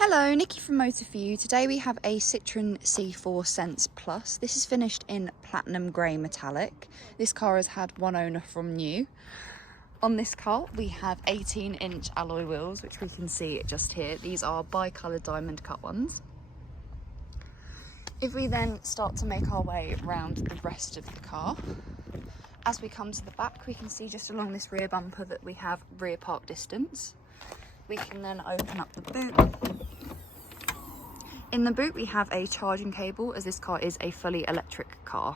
Hello, Nikki from Motor For You. Today we have a Citroen C4 Sense Plus. This is finished in platinum grey metallic. This car has had one owner from new. On this car we have 18-inch alloy wheels, which we can see just here. These are bi-coloured diamond cut ones. If we then start to make our way around the rest of the car, as we come to the back we can see just along this rear bumper that we have rear park distance. We can then open up the boot. In the boot we have a charging cable, as this car is a fully electric car.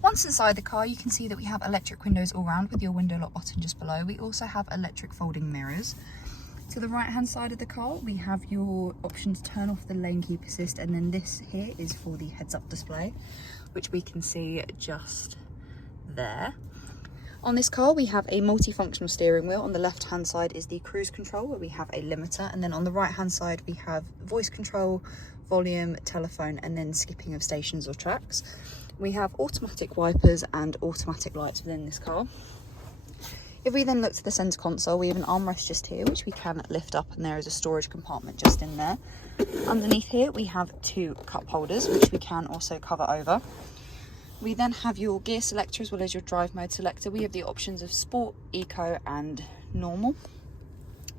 Once inside the car you can see that we have electric windows all round with your window lock button just below. We also have electric folding mirrors. To the right hand side of the car we have your option to turn off the lane keep assist, and then this here is for the heads up display, which we can see just there. On this car we have a multifunctional steering wheel. On the left hand side is the cruise control where we have a limiter, and then on the right hand side we have voice control, volume, telephone, and then skipping of stations or tracks. We have automatic wipers and automatic lights within this car. If we then look to the centre console, we have an armrest just here which we can lift up, and there is a storage compartment just in there. Underneath here we have two cup holders which we can also cover over. We then have your gear selector as well as your drive mode selector. We have the options of sport, eco and normal.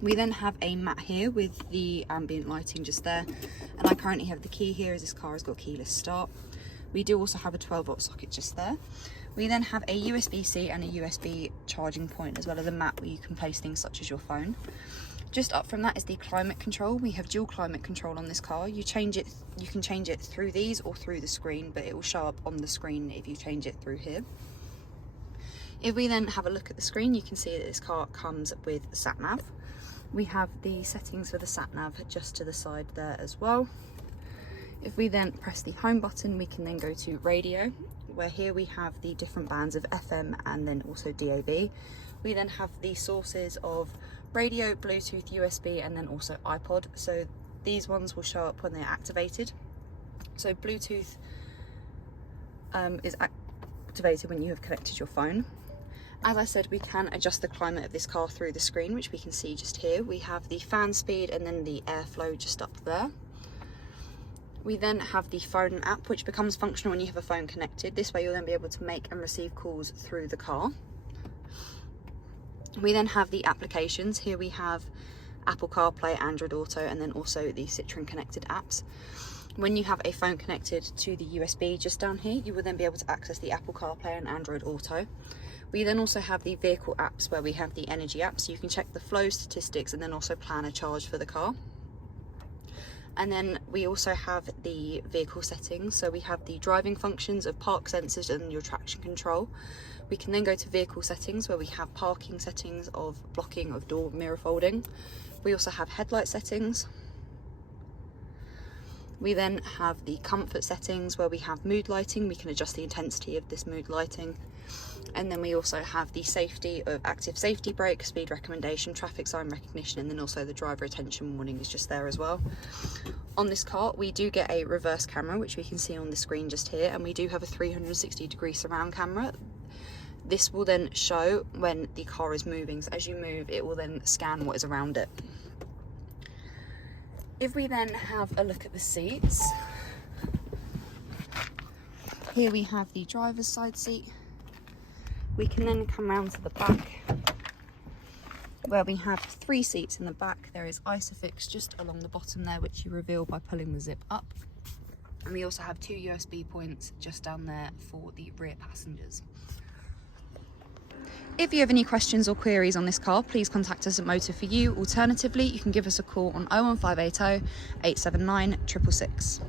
We then have a mat here with the ambient lighting just there, and I currently have the key here as this car has got keyless start. We do also have a 12-volt socket just there. We then have a USB-C and a USB charging point, as well as a mat where you can place things such as your phone. Just up from that is the climate control. We have dual climate control on this car. You can change it through these or through the screen, but it will show up on the screen if you change it through here. If we then have a look at the screen, you can see that this car comes with sat nav. We have the settings for the sat nav just to the side there as well. If we then press the home button, we can then go to radio, where here we have the different bands of FM and then also DAB. We then have the sources of radio, Bluetooth, USB, and then also iPod. So these ones will show up when they're activated. So Bluetooth is activated when you have connected your phone. As I said, we can adjust the climate of this car through the screen, which we can see just here. We have the fan speed and then the airflow just up there. We then have the phone app, which becomes functional when you have a phone connected. This way you'll then be able to make and receive calls through the car. We then have the applications. Here we have Apple CarPlay, Android Auto, and then also the Citroen connected apps. When you have a phone connected to the USB just down here, you will then be able to access the Apple CarPlay and Android Auto. We then also have the vehicle apps, where we have the energy app, so you can check the flow statistics and then also plan a charge for the car. And then we also have the vehicle settings, so we have the driving functions of park sensors and your traction control. We can then go to vehicle settings, where we have parking settings of blocking of door mirror folding. We also have headlight settings. We then have the comfort settings, where we have mood lighting. We can adjust the intensity of this mood lighting. And then we also have the safety of active safety brake, speed recommendation, traffic sign recognition, and then also the driver attention warning is just there as well. On this car we do get a reverse camera, which we can see on the screen just here, and we do have a 360-degree surround camera. This will then show when the car is moving, so as you move it will then scan what is around it. If we then have a look at the seats, here we have the driver's side seat. We can then come round to the back, where we have 3 seats in the back. There is Isofix just along the bottom there, which you reveal by pulling the zip up. And we also have 2 USB points just down there for the rear passengers. If you have any questions or queries on this car, please contact us at Motor For You. Alternatively, you can give us a call on 01580 879 666.